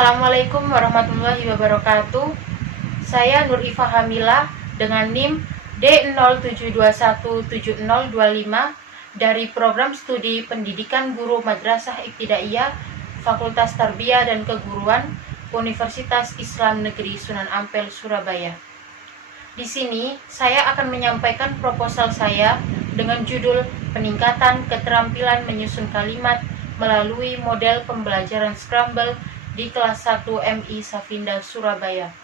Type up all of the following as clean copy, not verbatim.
Assalamualaikum warahmatullahi wabarakatuh. Saya Nur Ifa Hamila dengan NIM D07217025 dari Program Studi Pendidikan Guru Madrasah Ibtidaiyah Fakultas Tarbiyah dan Keguruan Universitas Islam Negeri Sunan Ampel, Surabaya. Di sini saya akan menyampaikan proposal saya dengan judul Peningkatan Keterampilan Menyusun Kalimat melalui model pembelajaran Scramble di kelas 1 MI Safinda Surabaya.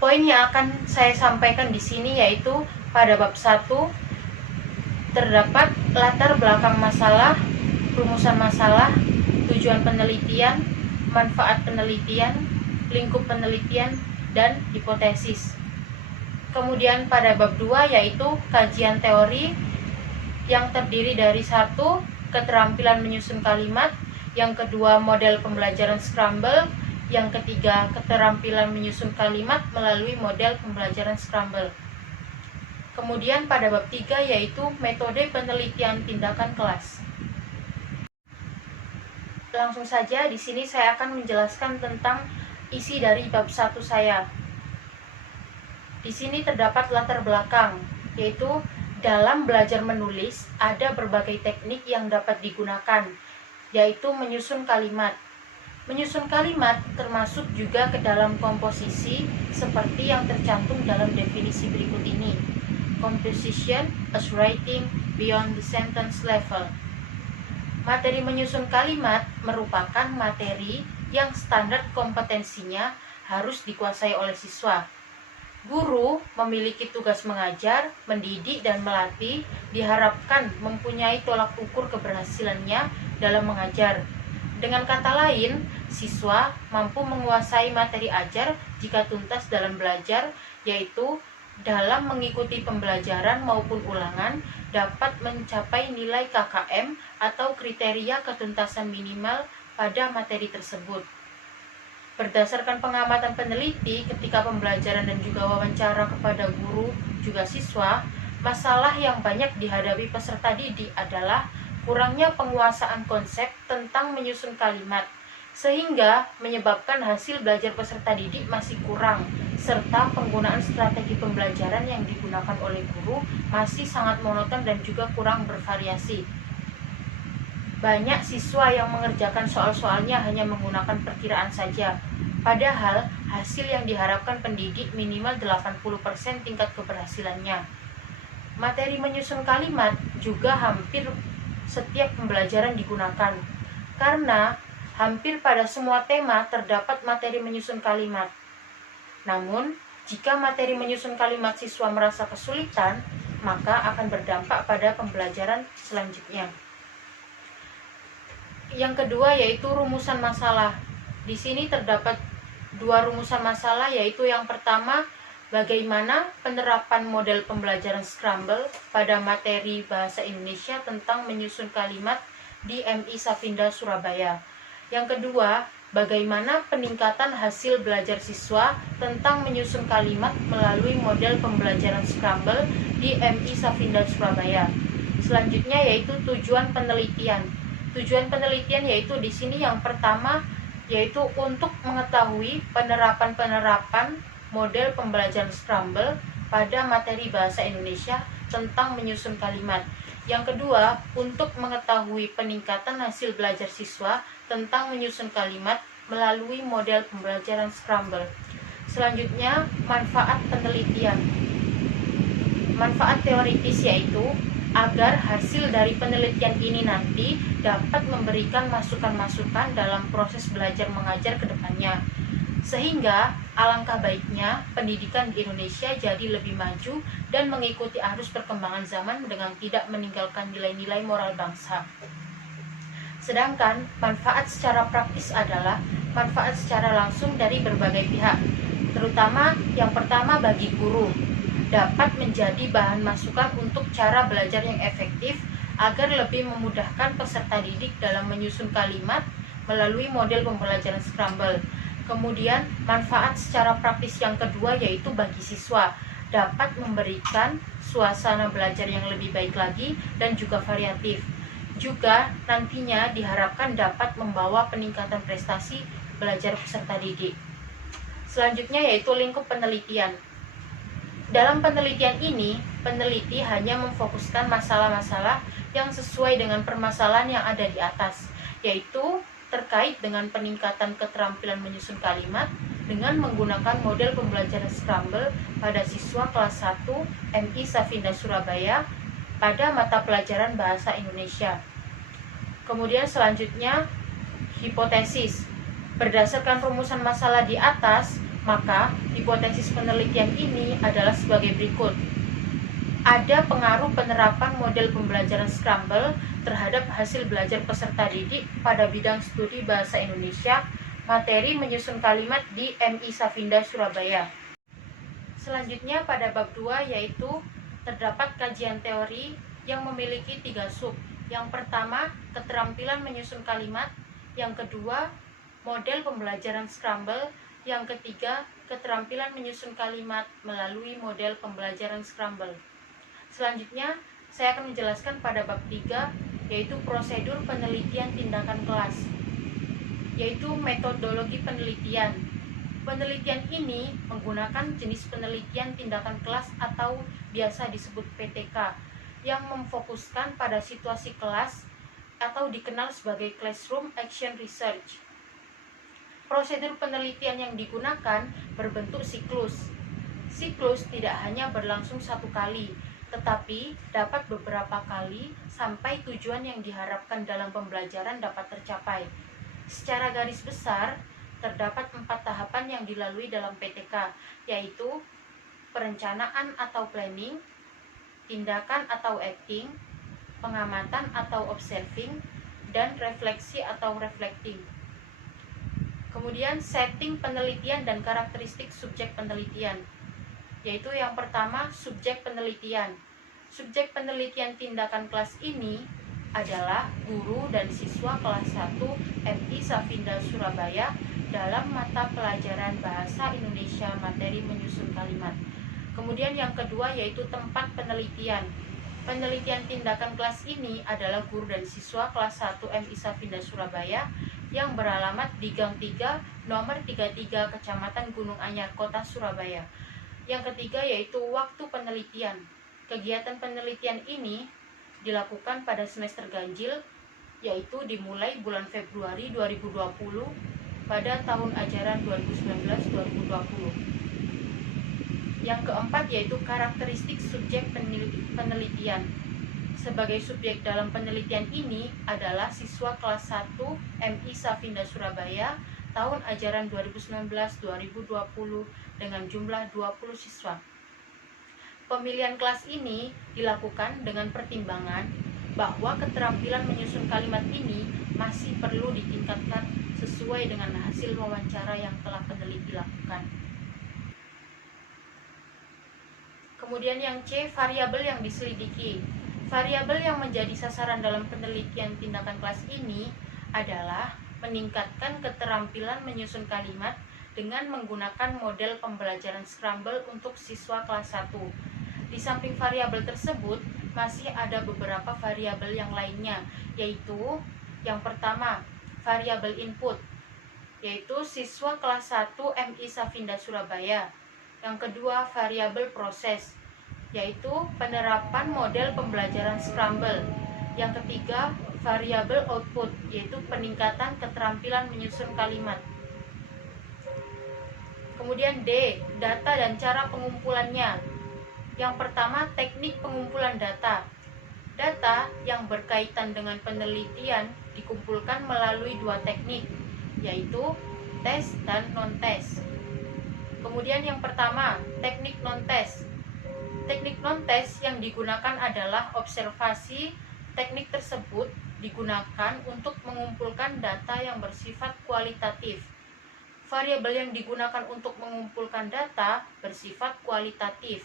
Poin yang akan saya sampaikan di sini yaitu pada bab 1 terdapat latar belakang masalah, rumusan masalah, tujuan penelitian, manfaat penelitian, lingkup penelitian, dan hipotesis. Kemudian pada bab 2 yaitu kajian teori yang terdiri dari 1. Keterampilan menyusun kalimat, yang kedua model pembelajaran Scramble, yang ketiga keterampilan menyusun kalimat melalui model pembelajaran Scramble. Kemudian pada bab 3 yaitu metode penelitian tindakan kelas. Langsung saja di sini saya akan menjelaskan tentang isi dari bab 1 saya. Di sini terdapat latar belakang, yaitu dalam belajar menulis ada berbagai teknik yang dapat digunakan, yaitu menyusun kalimat. Menyusun kalimat termasuk juga ke dalam komposisi seperti yang tercantum dalam definisi berikut ini. Composition as writing beyond the sentence level. Materi menyusun kalimat merupakan materi yang standar kompetensinya harus dikuasai oleh siswa. Guru memiliki tugas mengajar, mendidik, dan melatih, diharapkan mempunyai tolak ukur keberhasilannya dalam mengajar. Dengan kata lain, siswa mampu menguasai materi ajar jika tuntas dalam belajar, yaitu dalam mengikuti pembelajaran maupun ulangan dapat mencapai nilai KKM atau kriteria ketuntasan minimal pada materi tersebut. Berdasarkan pengamatan peneliti ketika pembelajaran dan juga wawancara kepada guru juga siswa, masalah yang banyak dihadapi peserta didik adalah kurangnya penguasaan konsep tentang menyusun kalimat, sehingga menyebabkan hasil belajar peserta didik masih kurang, serta penggunaan strategi pembelajaran yang digunakan oleh guru masih sangat monoton dan juga kurang bervariasi. Banyak siswa yang mengerjakan soal-soalnya hanya menggunakan perkiraan saja, padahal hasil yang diharapkan pendidik minimal 80% tingkat keberhasilannya. Materi menyusun kalimat juga hampir setiap pembelajaran digunakan, karena hampir pada semua tema terdapat materi menyusun kalimat. Namun, jika materi menyusun kalimat siswa merasa kesulitan, maka akan berdampak pada pembelajaran selanjutnya. Yang kedua yaitu rumusan masalah. Di sini terdapat 2 rumusan masalah, yaitu yang pertama, bagaimana penerapan model pembelajaran Scramble pada materi Bahasa Indonesia tentang menyusun kalimat di MI Safinda Surabaya. Yang kedua, bagaimana peningkatan hasil belajar siswa tentang menyusun kalimat melalui model pembelajaran Scramble di MI Safinda Surabaya. Selanjutnya yaitu tujuan penelitian. Tujuan penelitian yaitu di sini yang pertama yaitu untuk mengetahui penerapan model pembelajaran Scramble pada materi Bahasa Indonesia tentang menyusun kalimat. Yang kedua, untuk mengetahui peningkatan hasil belajar siswa tentang menyusun kalimat melalui model pembelajaran Scramble. Selanjutnya, manfaat penelitian. Manfaat teoritis yaitu agar hasil dari penelitian ini nanti dapat memberikan masukan-masukan dalam proses belajar mengajar ke depannya, sehingga alangkah baiknya pendidikan di Indonesia jadi lebih maju dan mengikuti arus perkembangan zaman dengan tidak meninggalkan nilai-nilai moral bangsa. Sedangkan manfaat secara praktis adalah manfaat secara langsung dari berbagai pihak, terutama yang pertama bagi guru, dapat menjadi bahan masukan untuk cara belajar yang efektif agar lebih memudahkan peserta didik dalam menyusun kalimat melalui model pembelajaran Scramble. Kemudian manfaat secara praktis yang kedua yaitu bagi siswa, dapat memberikan suasana belajar yang lebih baik lagi dan juga variatif. juga nantinya diharapkan dapat membawa peningkatan prestasi belajar peserta didik. Selanjutnya yaitu lingkup penelitian. Dalam penelitian ini, peneliti hanya memfokuskan masalah-masalah yang sesuai dengan permasalahan yang ada di atas, yaitu terkait dengan peningkatan keterampilan menyusun kalimat dengan menggunakan model pembelajaran Scramble pada siswa kelas 1 MI Safinda Surabaya pada mata pelajaran Bahasa Indonesia. Kemudian selanjutnya, hipotesis. Berdasarkan rumusan masalah di atas, maka hipotesis penelitian ini adalah sebagai berikut. Ada pengaruh penerapan model pembelajaran Scramble terhadap hasil belajar peserta didik pada bidang studi Bahasa Indonesia, materi menyusun kalimat di MI Safinda Surabaya. Selanjutnya pada bab 2 yaitu terdapat kajian teori yang memiliki 3 sub. Yang pertama, keterampilan menyusun kalimat. Yang kedua, model pembelajaran Scramble. Yang ketiga, keterampilan menyusun kalimat melalui model pembelajaran Scramble. Selanjutnya, saya akan menjelaskan pada bab 3, yaitu prosedur penelitian tindakan kelas, yaitu metodologi penelitian. Penelitian ini menggunakan jenis penelitian tindakan kelas atau biasa disebut PTK yang memfokuskan pada situasi kelas atau dikenal sebagai Classroom Action Research. Prosedur penelitian yang digunakan berbentuk siklus. Siklus tidak hanya berlangsung satu kali, tetapi dapat beberapa kali sampai tujuan yang diharapkan dalam pembelajaran dapat tercapai. Secara garis besar, terdapat 4 tahapan yang dilalui dalam PTK, yaitu perencanaan atau planning, tindakan atau acting, pengamatan atau observing, dan refleksi atau reflecting. Kemudian setting penelitian dan karakteristik subjek penelitian, yaitu yang pertama subjek penelitian. Subjek penelitian tindakan kelas ini adalah guru dan siswa kelas 1 MI Safinda Surabaya dalam mata pelajaran Bahasa Indonesia materi menyusun kalimat. Kemudian yang kedua yaitu tempat penelitian. Penelitian tindakan kelas ini adalah guru dan siswa kelas 1 MI Safinda Surabaya yang beralamat di Gang 3, nomor 33, Kecamatan Gunung Anyar, Kota Surabaya. Yang ketiga yaitu waktu penelitian. Kegiatan penelitian ini dilakukan pada semester ganjil, yaitu dimulai bulan Februari 2020 pada tahun ajaran 2019-2020. Yang keempat yaitu karakteristik subjek penelitian. Sebagai subjek dalam penelitian ini adalah siswa kelas 1 MI Safinda Surabaya tahun ajaran 2019-2020 dengan jumlah 20 siswa. Pemilihan kelas ini dilakukan dengan pertimbangan bahwa keterampilan menyusun kalimat ini masih perlu ditingkatkan sesuai dengan hasil wawancara yang telah peneliti lakukan. Kemudian yang C, variabel yang diselidiki. Variabel yang menjadi sasaran dalam penelitian tindakan kelas ini adalah meningkatkan keterampilan menyusun kalimat dengan menggunakan model pembelajaran Scramble untuk siswa kelas 1. Di samping variabel tersebut, masih ada beberapa variabel yang lainnya, yaitu yang pertama, variabel input, yaitu siswa kelas 1 MI Safinda Surabaya. Yang kedua, variabel proses, yaitu penerapan model pembelajaran Scramble. Yang ketiga, variabel output, yaitu peningkatan keterampilan menyusun kalimat. Kemudian D, data dan cara pengumpulannya. Yang pertama, teknik pengumpulan data. Data yang berkaitan dengan penelitian dikumpulkan melalui 2 teknik, yaitu tes dan non-tes. Kemudian yang pertama, teknik non-tes. Teknik non-tes yang digunakan adalah observasi. Teknik tersebut digunakan untuk mengumpulkan data yang bersifat kualitatif. Variabel yang digunakan untuk mengumpulkan data bersifat kualitatif.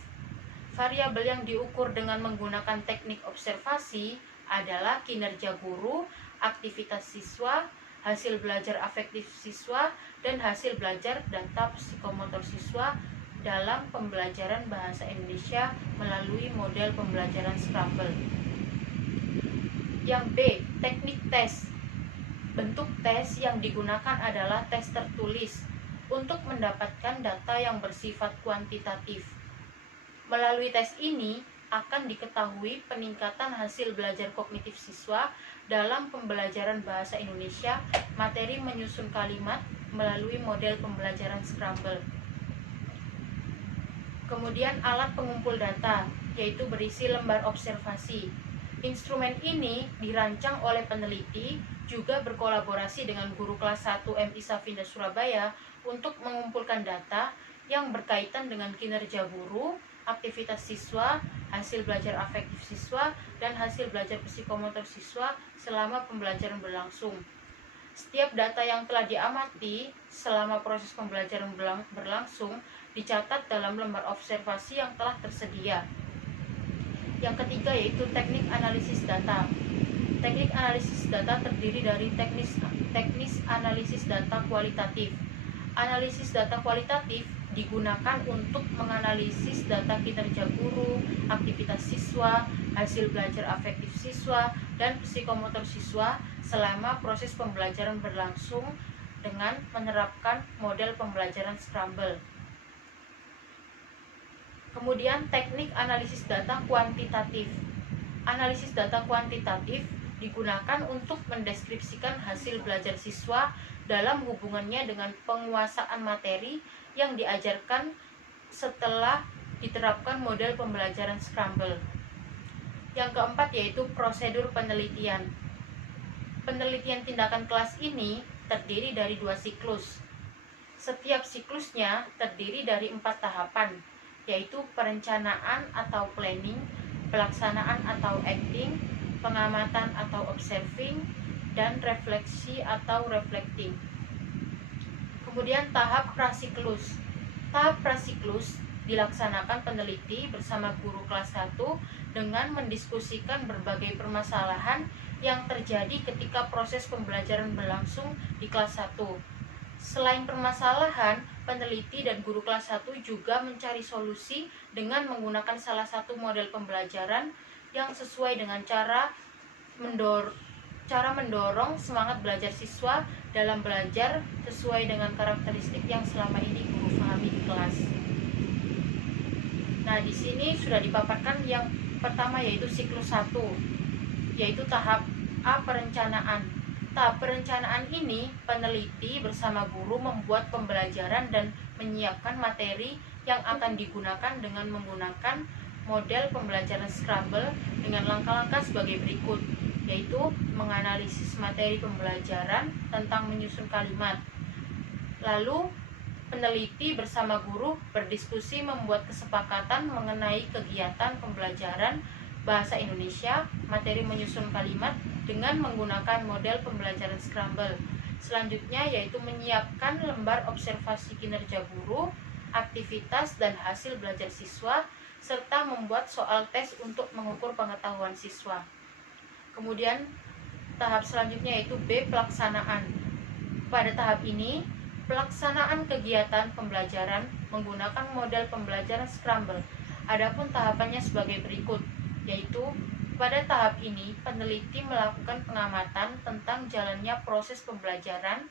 Variabel yang diukur dengan menggunakan teknik observasi adalah kinerja guru, aktivitas siswa, hasil belajar afektif siswa, dan hasil belajar data psikomotor siswa dalam pembelajaran Bahasa Indonesia melalui model pembelajaran Scramble. Yang B, teknik tes. Bentuk tes yang digunakan adalah tes tertulis untuk mendapatkan data yang bersifat kuantitatif. Melalui tes ini akan diketahui peningkatan hasil belajar kognitif siswa dalam pembelajaran bahasa Indonesia, materi menyusun kalimat melalui model pembelajaran Scramble. Kemudian alat pengumpul data, yaitu berisi lembar observasi. Instrumen ini dirancang oleh peneliti, juga berkolaborasi dengan guru kelas 1 MI Safinda Surabaya untuk mengumpulkan data yang berkaitan dengan kinerja guru, aktivitas siswa, hasil belajar afektif siswa, dan hasil belajar psikomotor siswa selama pembelajaran berlangsung. Setiap data yang telah diamati selama proses pembelajaran berlangsung dicatat dalam lembar observasi yang telah tersedia. Yang ketiga yaitu teknik analisis data. Teknik analisis data terdiri dari teknis analisis data kualitatif. Analisis data kualitatif digunakan untuk menganalisis data kinerja guru, aktivitas siswa, hasil belajar afektif siswa, dan psikomotor siswa selama proses pembelajaran berlangsung dengan menerapkan model pembelajaran Scramble. Kemudian teknik analisis data kuantitatif. Analisis data kuantitatif digunakan untuk mendeskripsikan hasil belajar siswa dalam hubungannya dengan penguasaan materi yang diajarkan setelah diterapkan model pembelajaran Scramble. Yang keempat yaitu prosedur penelitian. Penelitian tindakan kelas ini terdiri dari 2 siklus. Setiap siklusnya terdiri dari 4 tahapan, yaitu perencanaan atau planning, pelaksanaan atau acting, pengamatan atau observing, dan refleksi atau reflecting. Kemudian tahap prasiklus. Tahap prasiklus dilaksanakan peneliti bersama guru kelas 1 dengan mendiskusikan berbagai permasalahan yang terjadi ketika proses pembelajaran berlangsung di kelas 1. Selain permasalahan, peneliti dan guru kelas 1 juga mencari solusi dengan menggunakan salah satu model pembelajaran yang sesuai dengan cara mendorong semangat belajar siswa dalam belajar sesuai dengan karakteristik yang selama ini guru pahami di kelas. Nah, di sini sudah dipaparkan yang pertama yaitu siklus 1, yaitu tahap A, perencanaan. Tahap perencanaan ini, peneliti bersama guru membuat pembelajaran dan menyiapkan materi yang akan digunakan dengan menggunakan model pembelajaran Scramble dengan langkah-langkah sebagai berikut, yaitu menganalisis materi pembelajaran tentang menyusun kalimat. Lalu, peneliti bersama guru berdiskusi membuat kesepakatan mengenai kegiatan pembelajaran bahasa Indonesia, materi menyusun kalimat dengan menggunakan model pembelajaran Scramble. Selanjutnya yaitu menyiapkan lembar observasi kinerja guru, aktivitas dan hasil belajar siswa, serta membuat soal tes untuk mengukur pengetahuan siswa. Kemudian tahap selanjutnya yaitu B, pelaksanaan. Pada tahap ini, pelaksanaan kegiatan pembelajaran menggunakan model pembelajaran Scramble. Adapun tahapannya sebagai berikut, yaitu pada tahap ini peneliti melakukan pengamatan tentang jalannya proses pembelajaran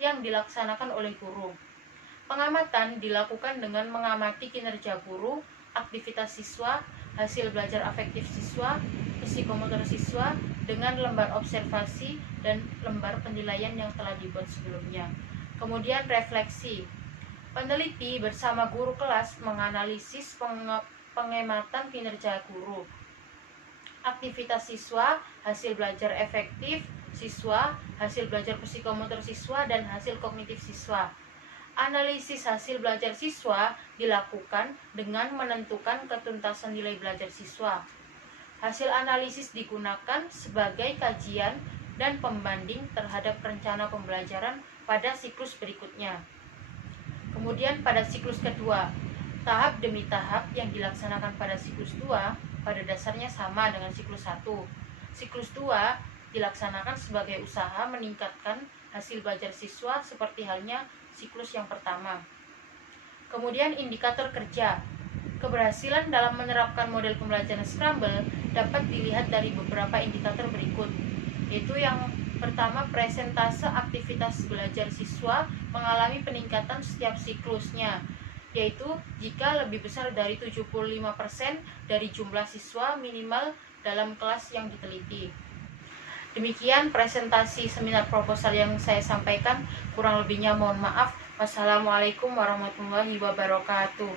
yang dilaksanakan oleh guru. Pengamatan dilakukan dengan mengamati kinerja guru, aktivitas siswa, hasil belajar afektif siswa, psikomotor siswa dengan lembar observasi dan lembar penilaian yang telah dibuat sebelumnya. Kemudian refleksi. Peneliti bersama guru kelas menganalisis pengamatan kinerja guru, aktivitas siswa, hasil belajar efektif siswa, hasil belajar psikomotor siswa, dan hasil kognitif siswa. Analisis hasil belajar siswa dilakukan dengan menentukan ketuntasan nilai belajar siswa. Hasil analisis digunakan sebagai kajian dan pembanding terhadap rencana pembelajaran pada siklus berikutnya. Kemudian pada siklus kedua, tahap demi tahap yang dilaksanakan pada siklus 2 pada dasarnya sama dengan siklus 1. Siklus 2 dilaksanakan sebagai usaha meningkatkan hasil belajar siswa seperti halnya siklus yang pertama. Kemudian indikator kerja. Keberhasilan dalam menerapkan model pembelajaran Scramble dapat dilihat dari beberapa indikator berikut, yaitu yang pertama, presentase aktivitas belajar siswa mengalami peningkatan setiap siklusnya, yaitu jika lebih besar dari 75% dari jumlah siswa minimal dalam kelas yang diteliti. Demikian presentasi seminar proposal yang saya sampaikan, kurang lebihnya mohon maaf. Wassalamualaikum warahmatullahi wabarakatuh.